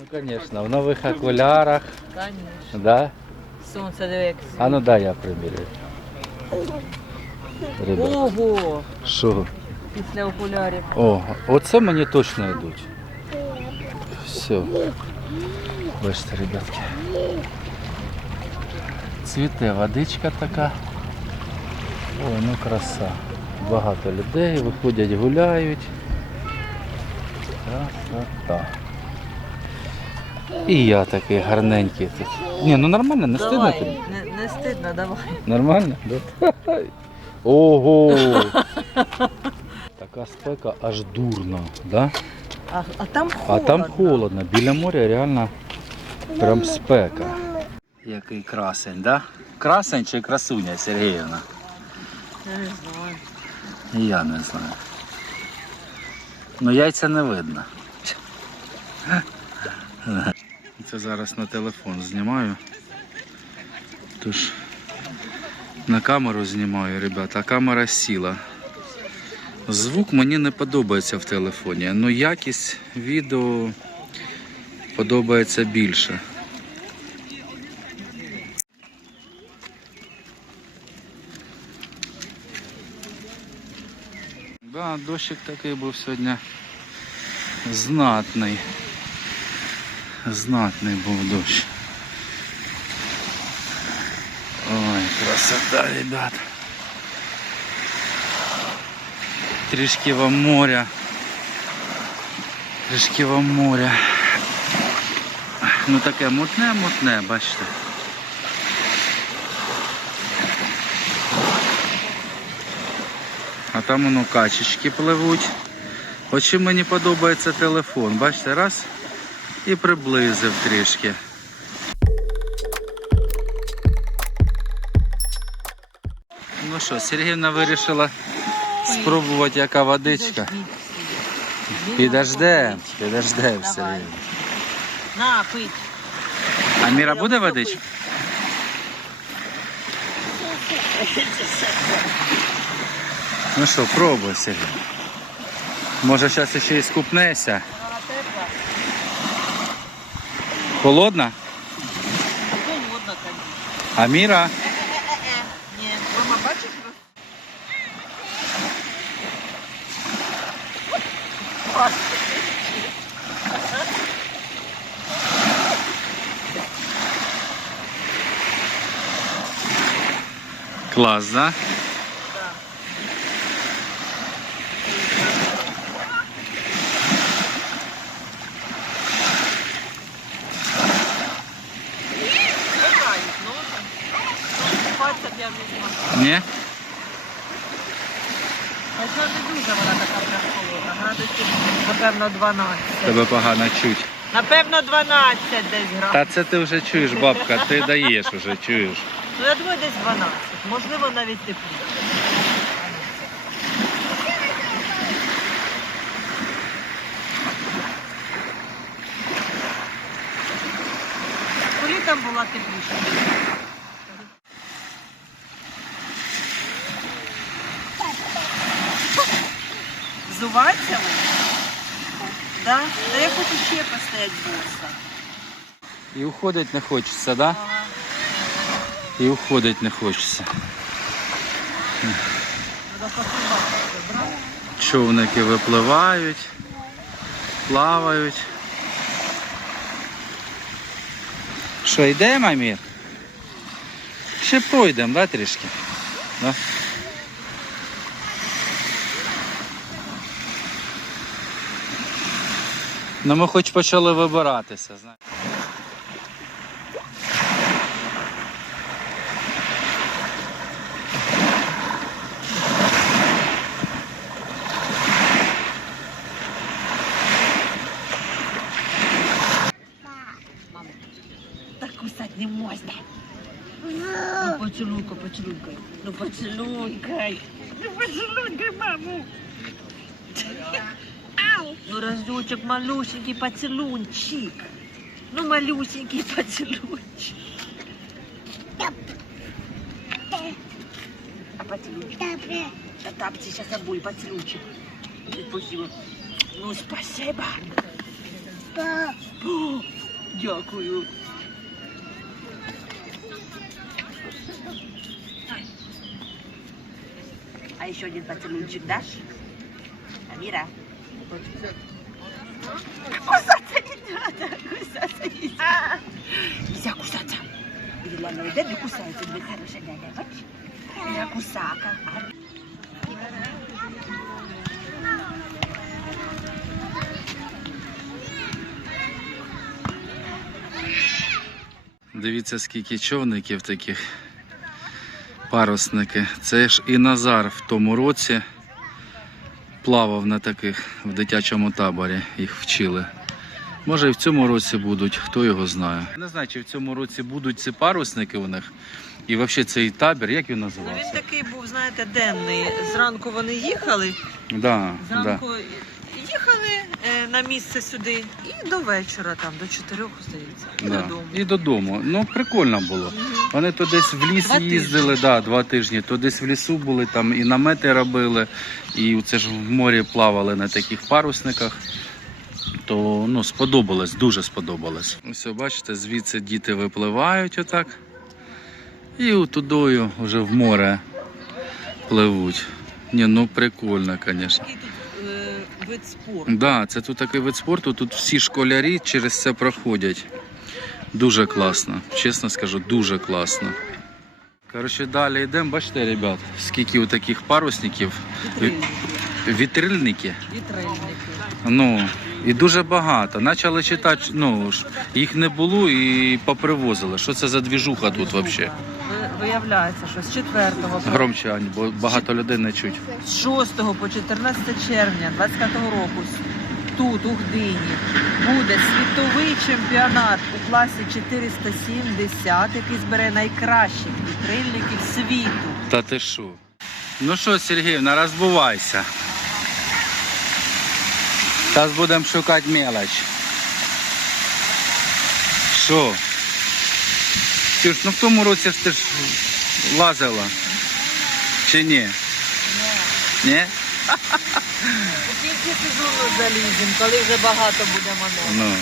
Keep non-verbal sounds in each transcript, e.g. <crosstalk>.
Ну, конечно, в нових окулярах, Конечно. да? Сонце диви, як А ну дай я приміряю. Ребят, Ого! що? Після окулярів. О, оце мені точно йдуть. Все. Бачите, ребятки. Цвіте водичка така. Ой, ну краса. Багато людей виходять, гуляють. Красота. І я такий гарненький тут. Ні, ну нормально, не стидно давай, тобі? не, не стидно, давай. Нормально? Да? <laughs> Ого! Така спека аж дурно, да? А, а там А холодно. там холодно, біля моря реально прям спека. Який красень, да? Красень чи красуня Сергіївна? Я не знаю. І Я не знаю. Ну яйця не видно. Це зараз на телефон знімаю. Тож на камеру знімаю, ребята, камера сіла. Звук мені не подобається в телефоні, але якість відео подобається більше. Да, дощик такий був сьогодні знатний. Знатний був дощ. Ой, красота, ребят. Трішки вам моря. Трішки вам моря. Ну таке мутне, мутне, бачите. А там воно качечки пливуть. Чим мені подобається телефон. Бачите, раз і приблизив трішки. Ну що, Сергіївна вирішила спробувати, яка водичка. Підождем, підождем, Сергіївна. На, пить. А Міра буде водичка? Ну що, пробуй, Сергій. Може зараз ще і скупнешся. Холодна? Холодно, конечно. А Міра? Ні, мама, бачиш? Клас, да? Напевно, 12. Тебе погано чуть. Напевно, 12 десь градусів. Та це ти вже чуєш, бабка, ти даєш вже, чуєш. Ну, я думаю, десь 12. Можливо, навіть тепліше. Коли там була тепліша? Взуватися ви? Да? Та я хочу ще постоять боса. І уходить не хочеться, да? І уходить не хочеться. Човники випливають, плавають. Що, йдемо, Амір? Ще пройдемо, да, трішки? Да? Ну ми хоч почали вибиратися, поцелуйкай. Ну поцелуйкай. Маму. Ну разочек малюсенький поцелунчик. Ну малюсенький поцелунчик. А поцелуйчик? Да тапки сейчас обои поцелуйчик. Спасибо. Ну спасибо. О, Дякую. Еще один поцелуйчик дашь? Амира? Кусаться не надо, кусаться нельзя. Нельзя кусаться. Или ладно, да, не кусается, вы хорошая няня, бачишь? Я кусака. Дивіться, скільки човників таких парусники. Це ж і Назар в тому році плавав на таких в дитячому таборі, їх вчили. Може і в цьому році будуть, хто його знає. Не знаю, чи в цьому році будуть ці парусники у них. І взагалі цей табір, як він Ну, він такий був, знаєте, денний. Зранку вони їхали, Да, да. зранку їхали е, на місце сюди і до вечора, там, до чотирьох, здається, і Да. додому. І додому. Ну, прикольно було. Вони то десь в ліс Два їздили, да, два тижні, то десь в лісу були, там і намети робили, і це ж в морі плавали на таких парусниках. То ну, сподобалось, дуже сподобалось. Ось, бачите, звідси діти випливають отак. І тудою вже в море пливуть. Ні, ну прикольно, звісно. Такий тут е, вид спорту. Да, це тут такий вид спорту, тут всі школярі через це проходять. Дуже класно. Чесно скажу, дуже класно. Коротше, далі йдемо, бачите, ребят, скільки у таких парусників, Вітрильники. вітрильники. Вітрильники. Ну, і дуже багато. Почали читати, ну, їх не було і попривозили. Що це за двіжуха тут взагалі? Виявляється, що з 4 по Громче, Ань, бо багато людей не чуть. з 6 по 14 червня 25 року тут, у Гдині, буде світовий чемпіонат у класі 470, який збере найкращих вітрильників світу. Та ти що? Ну що, Сергіївна, розбувайся. Зараз будемо шукати мелоч. Що? Ксюш, ну в тому році ж ти ж лазила. Чи ні? Ні? У кінці сезону <laughs> заліземо, коли вже багато буде монет. Ну.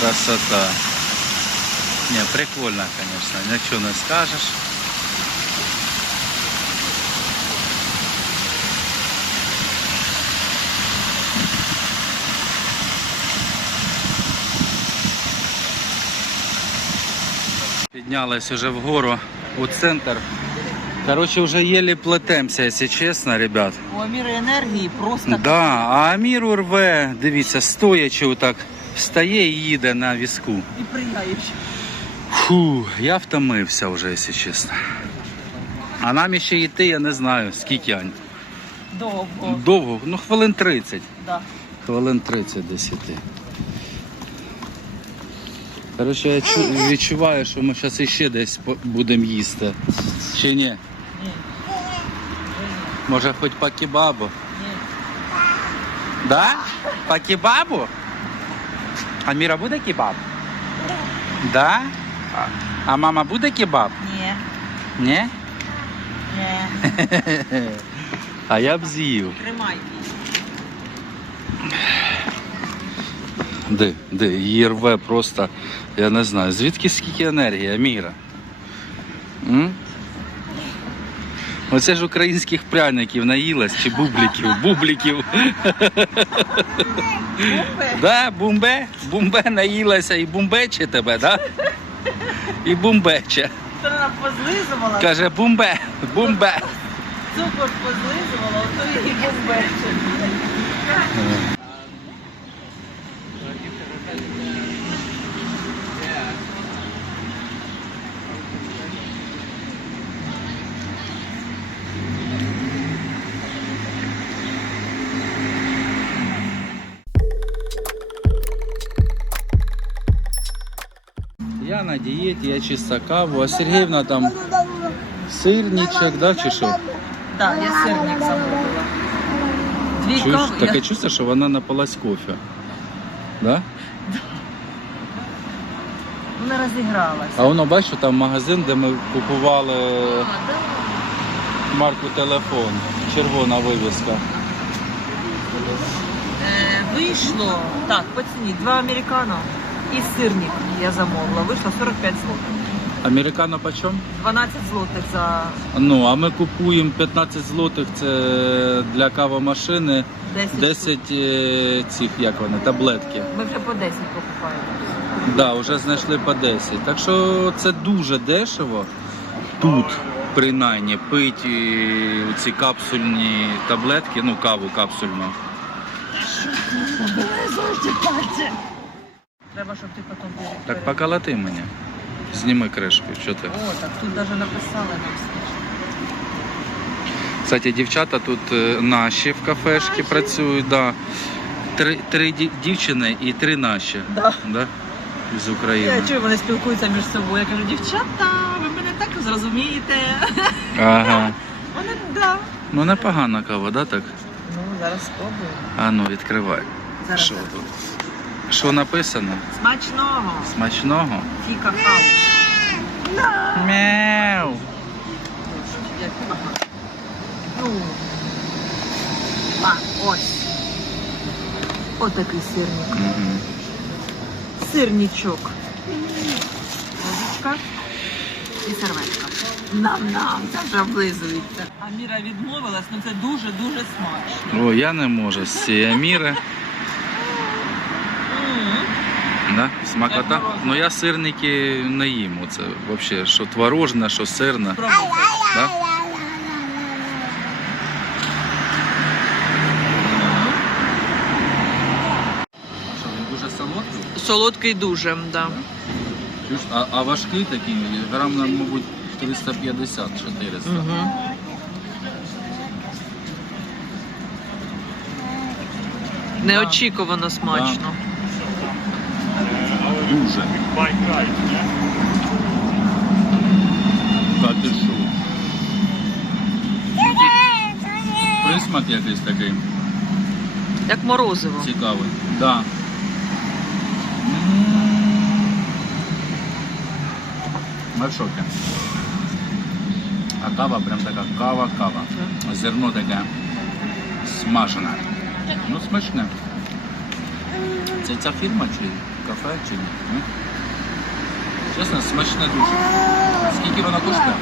Красота. Не, прикольно, конечно, ничего не скажешь. Піднялись уже вгору у центр. Короче, уже еле плетемся, если честно, ребят. У Аміри енергії просто Да, а Аміру рве, дивіться, стоячи отак, встає і їде на візку. і прияєш. Фу, я втомився вже, якщо чесно. А нам ще йти, я не знаю, скільки Ань. Довго. Довго, ну хвилин 30. Да. Хвилин 30 десь іти. Коротше, я відчуваю, що ми зараз іще десь будемо їсти. Чи ні? Ні. Може хоч по кебабу? Ні. Да? По кебабу? Аміра буде кебаб? Да? А, а мама буде кебаб? Ні. Ні? Ні. <laughs> А я б з'їв. Тримай. Де? Де? Її рве просто, я не знаю. Звідки скільки енергії, Аміра? М? Оце ж українських пряників наїлась чи бубликів? Бубликів. Да, бумбе, бумбе наїлася і бумбече тебе, да? І бумбече. Вона позлизувала, Каже, бумбе, бумбе. цукор позлизувала, ото її бомбече. Я на дієті, я чисто каву, а Сергіївна там сирничок, да, чи що? Так, я сирник замовила. Дві Чуєш, кави. таке Я... чувство, що вона напилась кофе. Да? Вона розігралася. А воно бачиш, там магазин, де ми купували. А, да. марку телефон. Червона вивіска. Е, вийшло так, по ціні два американо і сирник я замовила. Вийшло 45 злотих. Американо почем? 12 злотих за Ну, а ми купуємо 15 злотих, це для кавомашини 10. 10 е, цих, як вони, таблетки. Ми вже по 10 покупаємо. Да, вже знайшли по 10. Так що це дуже дешево тут, принаймні, пити е, ці капсульні таблетки, ну каву капсульну. Треба, щоб ти потім пере- Так поколоти мені. Зніми кришку, що ти. О, так тут навіть написали нам. Кстати, дівчата тут е, наші в кафешці працюють. Да. Три, три дівчини і три наші. Да. Да? З Я України. чую, вони спілкуються між собою. Я кажу, дівчата, ви мене так зрозумієте. Ага. <laughs> Вони да. Ну непогана кава, да, так? Ну, зараз спробуємо. А ну відкривай. Зараз. Що тут? Що написано? Смачного. Смачного? Фіка хаус. Мяу. Ну. А, ось. Отакий сирник. Мгм. Сирничок. Ложечка і серветка. Нам-нам, це вже облизується. Аміра відмовилась, ну це дуже-дуже смачно. О, я не можу з цієї міри. Да? Смакота. Ну я сирники не їм. Оце взагалі, що творожне, що сирне. Да? Що, він дуже солодкий? Солодкий дуже, да. Чуєш? А, а важкий такий, грам, на, мабуть, 350-400. Угу. Неочікувано смачно. Дуже. Та ти що? Присмак якийсь такий Як морозиво. цікавий. Да. Ми в шокі. А кава прям така кава-кава. Зерно таке смажене. Ну, смачне. Це ця фірма чи кафе, чи ні? М? Чесно, смачне дуже. Скільки вона коштує?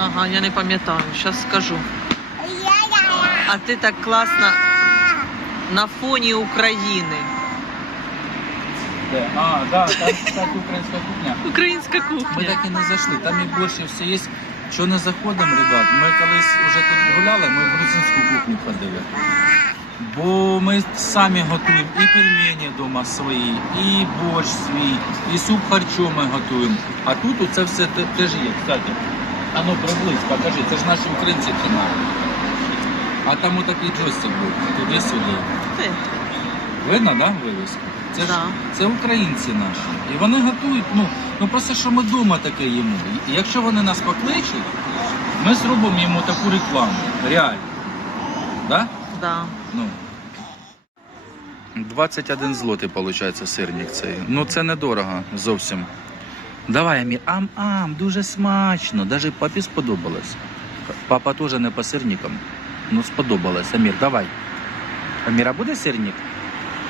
Ага, я не пам'ятаю, зараз скажу. А ти так класно на фоні України. Де? А, да, там, так українська кухня. Українська Ми кухня. так і не зайшли. Там і більше все є. Що не заходимо, ребят? Ми колись вже тут гуляли, ми в грузинську кухню ходили. Бо ми самі готуємо і пельмені вдома свої, і борщ свій, і суп харчо ми готуємо. А тут це все теж є. Кстати, а ну приблизь, покажи, це ж наші українці тримають. А там отакий джойстик був, туди-сюди. Видно, да, вивіску? Це ж Да. це українці наші. І вони готують, ну, ну просто що ми вдома таке їмо. І якщо вони нас покличуть, ми зробимо йому таку рекламу. Реально. Да? Да. Ну. 21 злотий, виходить, сирник цей. Ну це недорого зовсім. Давай, Амір, ам-ам, дуже смачно. Навіть папі сподобалось. Папа теж не по сирникам. Ну сподобалось. Амір, давай. Аміра буде сирник?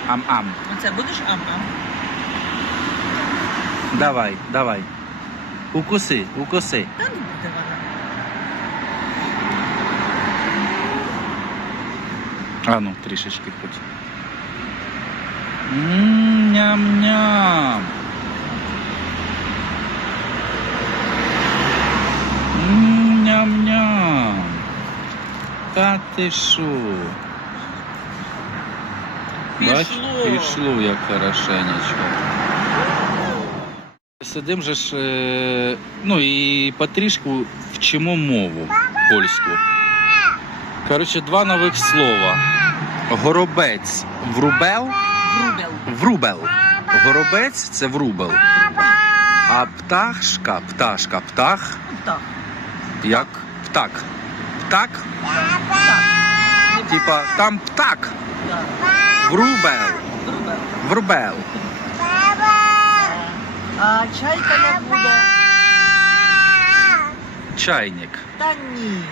Ам-ам. Оце будеш ам-ам? Давай, давай. Укуси, укуси. Та не буде вона. А ну, трішечки хоч. Ням-ням. Ням-ням. Та ти що? Бач, Пішло. пішло як хорошенечко. Сидим же ж, е, ну і потрішку вчимо мову польську. Коротше, два нових слова. Горобець врубел. Грубел. Врубел. Горобець це врубел. А пташка, пташка, птах, Так. як птак. Птак, Так. типа там птак. Так. Врубел. Врубел. А чайка не буде. Чайник. Та ні.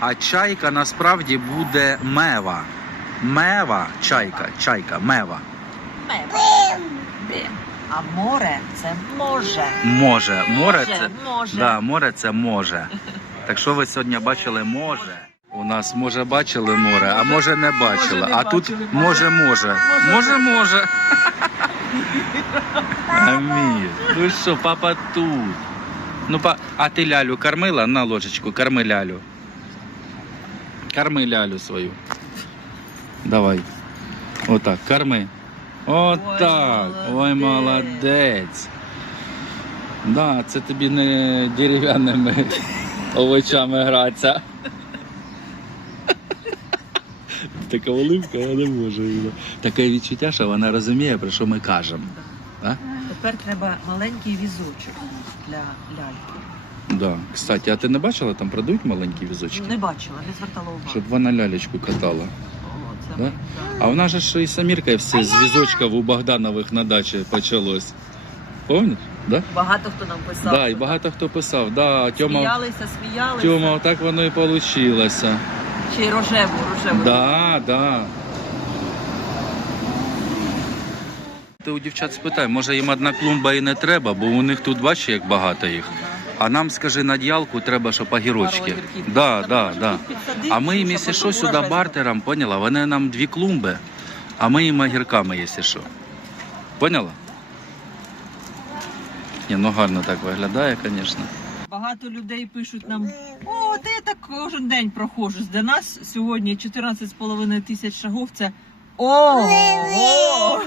А чайка насправді буде мева. Мева, чайка, чайка, мева. Бім. А море це може. Може. Море це. може. Да, море це може. Так що ви сьогодні бачили може? У нас може бачили море, а може не бачили. А тут може може. Може може. Амір. Ну що, папа тут. Ну, па... а ти лялю кормила на ложечку, корми лялю. Корми лялю свою. Давай. Отак, корми. Отак. Ой, молодець. Да, це тобі не дерев'яними <laughs> овочами гратися. Така оливка, я не можу. Таке відчуття, що вона розуміє, про що ми кажемо. Да? Тепер треба маленький візочок для ляльки. Да. Кстати, а ти не бачила, там продають маленькі візочки? Не бачила, не звертала увагу. Щоб вона лялечку катала. Да? А у нас же ж і Самірка все з візочків у Богданових на дачі почалось. Пам'ятаєш? Да? Багато хто нам писав. Да, і багато хто писав. Да, Тьома, Сміялися, сміялися. Тьома, так воно і вийшло. Й рожеву, рожеву. Да, да. Ти у дівчат спитай, може їм одна клумба і не треба, бо у них тут бачиш, як багато їх. А нам, скажи, на діялку треба, щоб огірочки. Да, да, да. А ми їм, якщо що, сюди бартером, поняла? Вони нам дві клумби, а ми їм огірками, якщо що. Поняла? Ні, ну гарно так виглядає, звісно. Багато людей пишуть нам: о, де я так кожен день проходжу. Для нас сьогодні 14,5 тисяч шагов. Це ого!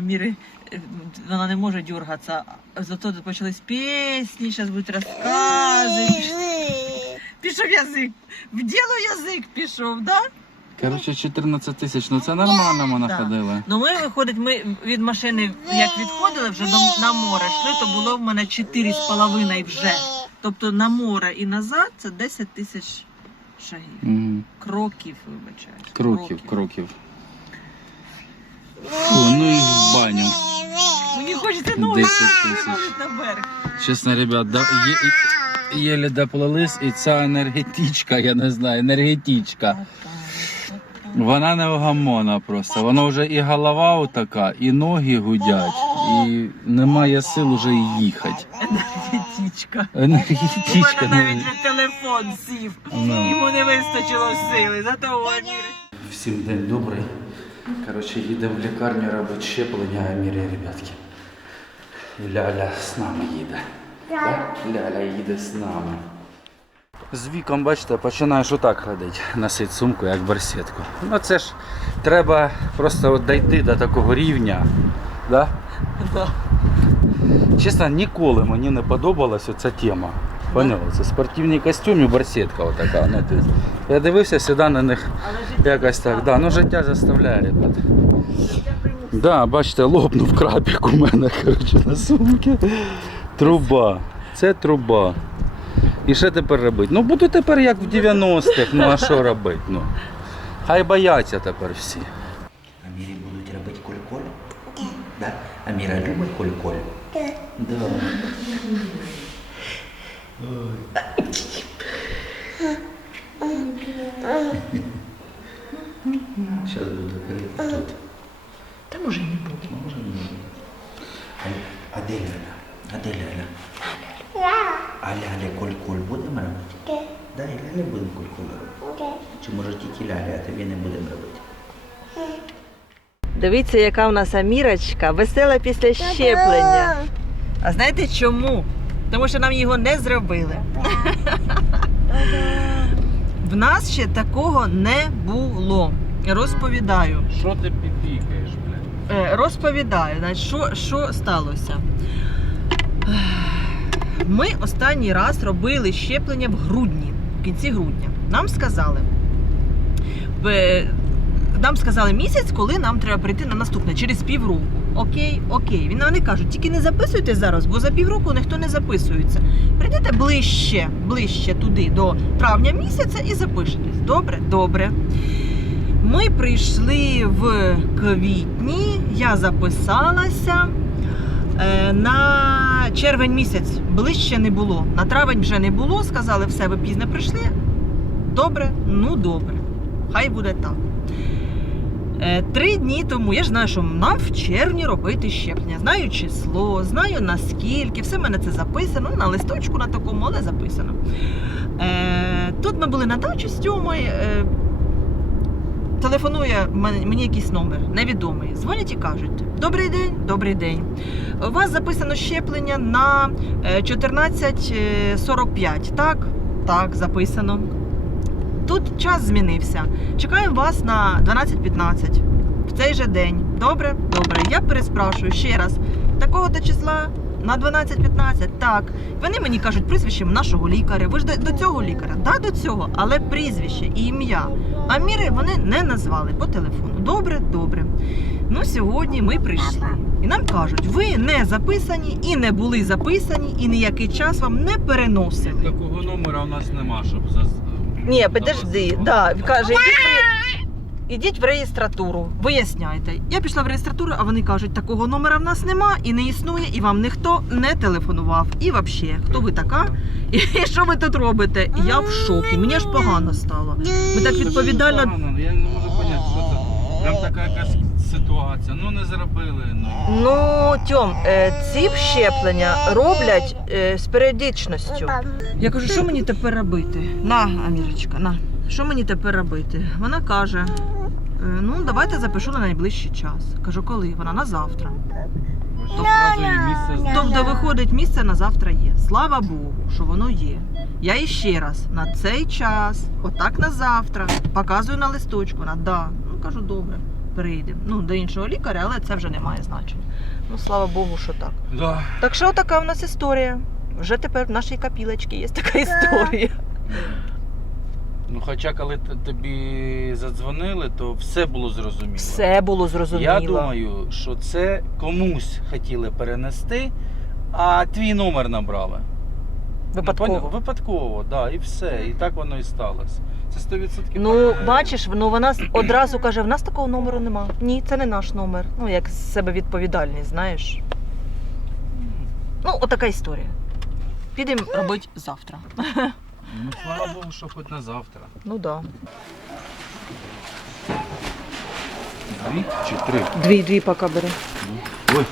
Міри, е, вона не може дюргатися. Зато почались пісні, зараз будуть розкази. Пішов язик. В діло язик пішов, да? Коротше, 14 тисяч, ну це нормально ми Да. находили. Ну ми виходить, ми від машини, як відходили вже до на море, йшли, то було в мене 4,5 вже. Тобто на море і назад це 10 тисяч шагів. Мгм. Кроків, вибачаюсь. Кроків, кроків. Фу, ну і в баню. Мені хочеться ноги 10 тисяч. ставити. Чесно, ребят, да, є, і- єлі доплились, і ця енергетичка, я не знаю, енергетичка. Вона не гамона просто. Вона вже і голова така, і ноги гудять, і немає сил уже й їхати. Енергетичка. У Енергетичка. мене навіть вже телефон сів. Ну. Йому не вистачило сили. Зато Аміри. Всім день добрий. Коротше, їдемо в лікарню робити щеплення Амірі, ребятки. І Ляля з нами їде. Так? Ляля їде з нами. З віком, бачите, починаєш отак ходити, носити сумку, як барсетку. Ну це ж треба просто от дійти до такого рівня. Да? Да. Чесно, ніколи мені не подобалася ця тема. Поняли? Це спортивний костюм барсетка отака. Ну, ти- я дивився сюди на них Якось так, да. Ну життя заставляє, ребят. Да, бачите, лопнув крабік у мене, коротше, на сумці. Труба. Це труба. І що тепер робити? Ну буду тепер як в 90-х, ну а що робити? Ну. Хай бояться тепер всі. Амірі будуть робити коль-коль? Да? Аміра любить коль-коль? Да. Сейчас буду говорити тут. Та може не буде. Може не буде. А, де Ляля? А де Ляля? А Ляля коль-коль будемо робити? Да, і Ляля буде коль-коль робити. Чи може тільки Ляля, а тобі не будемо робити? Дивіться, яка у нас амірочка, весела після щеплення. А знаєте чому? Тому що нам його не зробили. В нас ще такого не було. Розповідаю. Що ти піпікаєш, блядь? Е, Розповідаю, значить, що, що сталося. Ми останній раз робили щеплення в грудні, в кінці грудня. Нам сказали, нам сказали місяць, коли нам треба прийти на наступне, через півроку. Окей, окей. Він вони кажуть, тільки не записуйте зараз, бо за півроку ніхто не записується. Прийдете ближче, ближче туди, до травня місяця і запишетесь. Добре? Добре. Ми прийшли в квітні, я записалася. Е, На червень місяць ближче не було. На травень вже не було. Сказали, все, ви пізно прийшли. Добре, ну добре. Хай буде так. Е, Три дні тому я ж знаю, що нам в червні робити щеплення. Знаю число, знаю наскільки, все в мене це записано. На листочку на такому, але записано. Е, Тут ми були на дачі з Тьомою. Е, телефонує мені якийсь номер, невідомий. Дзвонять і кажуть: Добрий день, добрий день. У вас записано щеплення на е, 14.45. Так? Так, записано. Тут час змінився. Чекаємо вас на 12.15 в цей же день. Добре? Добре. Я переспрашую ще раз. Такого-то числа на 12.15. Так. Вони мені кажуть прізвищем нашого лікаря. Ви ж до, до цього лікаря? Да, до цього, але прізвище і ім'я. А міри вони не назвали по телефону. Добре, добре. Ну, сьогодні ми прийшли. І нам кажуть, ви не записані і не були записані, і ніякий час вам не переносили. Такого номера у нас нема, щоб за. Ні, подожди, да, каже, йдіть в- ідіть в реєстратуру, виясняйте. Я пішла в реєстратуру, а вони кажуть, такого номера в нас нема і не існує, і вам ніхто не телефонував. І взагалі, хто ви така? І <laughs> що ви тут робите? І я в шокі, мені аж погано стало. Ми так відповідально. Я не можу зрозуміти, що це. Там така якась ситуація. Ну не зробили. Ну. Ну, Тьом, е, ці щеплення роблять е, з періодичністю. Я кажу, що мені тепер робити? На, Амірочка, на. Що мені тепер робити? Вона каже: е, ну, давайте запишу на найближчий час. Кажу, коли? Вона на завтра. І місце знайти. Тобто, виходить, місце на завтра є. Слава Богу, що воно є. Я іще раз на цей час, отак на завтра, показую на листочку, на да. Ну кажу, добре, перейдемо. Ну, до іншого лікаря, але це вже не має значення. Ну, слава Богу, що так. Да. Так що така в нас історія. Вже тепер в нашій капілочці є така історія. Ну, хоча коли т- тобі задзвонили, то все було зрозуміло. Все було зрозуміло. Я думаю, що це комусь хотіли перенести, а твій номер набрали. Випадково. Ну, поня- випадково, да, і все. І так воно і сталося. Це 100% Ну, бачиш, ну вона одразу каже: в нас такого номеру нема. Ні, це не наш номер. Ну, як з себе відповідальність, знаєш. Ну, отака історія. Підемо робити завтра. Ну, слава Богу, що хоч на завтра. Ну так. Дві чи три? Дві, дві поки бери. Ой.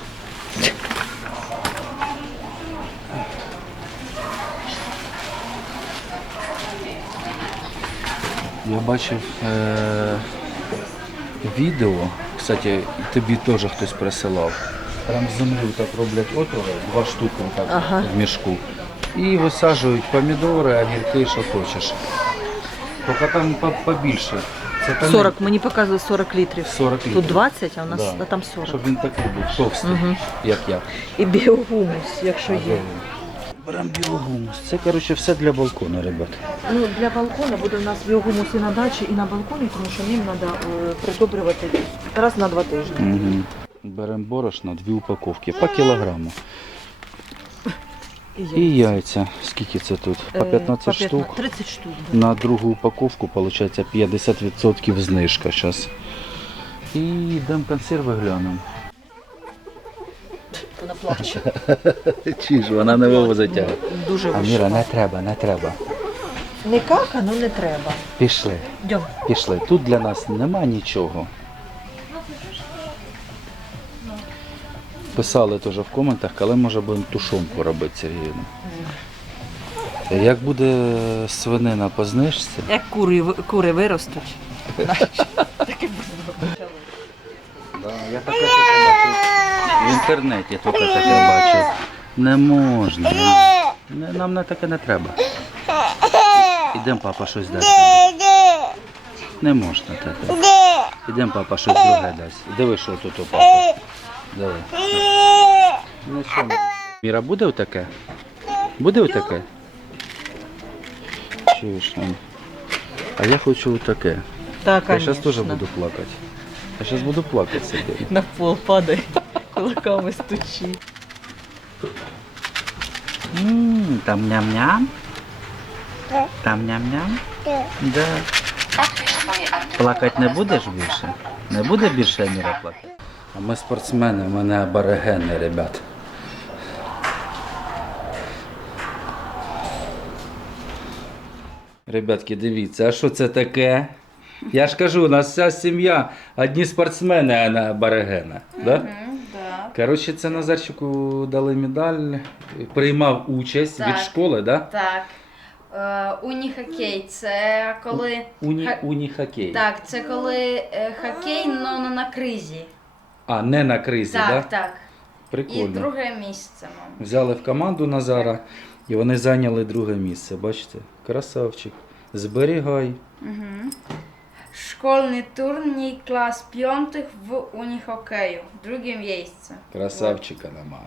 Я бачив е- відео, кстати, тобі теж хтось присилав. Прям землю так роблять отвори, два штуки так Ага. в мішку. І висаджують помідори, огірки, що хочеш. Тільки там побільше. Це там 40, мені показує 40 літрів. 40 літрів. Тут 20, а у нас Да. а там 40. Щоб він такий був товстий, Мгм. як я. І біогумус, якщо є. Беремо біогумус. Це, коротше, все для балкону, ребят. Ну, для балкона буде у нас біогумус і на дачі, і на балконі, тому що ним треба придобрювати раз на два тижні. Угу. Беремо борошно, дві упаковки по кілограму. І І яйця. Скільки це тут? По Е, 15 по штук. 30 штук. Да. На другу упаковку виходить 50% знижка зараз. І йдемо консерви глянемо. Вона плаче. <laughs> Чи ж вона не вивозить тягає. Дуже Аміра, не треба, не треба. Не кака, ну не треба. Пішли. Йдем. Пішли. Тут для нас нема нічого. Писали теж в коментах, коли може будемо тушонку робити Сергіївна. Як буде свинина по знижці, Як кури, кури виростуть. <laughs> я таке бачив. В інтернеті тільки таке бачив. Не можна. Не- Нам не таке не треба. Ідемо, папа щось дасть. Не можна таке. Ідемо, папа щось друге дасть. Диви, що тут у папи. Диви. Ну що? Міра, буде отаке? Буде отаке? Чуєш, Ань? А я хочу отаке. Так, Я зараз теж буду плакати. Я зараз буду плакати собі. На пол падай, кулаками стучи. Ммм, там ням-ням. Там ням-ням. Да. Плакати не будеш більше? Не буде більше Аміра плакати? А ми спортсмени, у мене аборигени, ребят. Ребятки, дивіться, а що це таке? Я ж кажу, у нас вся сім'я, одні спортсмени, а не аборигена. Да? Коротше, це Назарчику дали медаль, приймав участь Так. від школи, да? Так. Е, уніхокей це коли. Уні, Ха- уніхокей. Так, це коли е, хокей, але не на кризі. А, не на кризі, так, да? так. І Прикольно. друге місце, мам. Взяли в команду Назара і вони зайняли друге місце. Бачите? Красавчик. Зберігай. Угу. Школьний турнір клас п'ятих в уніхокею. Друге місце. Красавчика нема.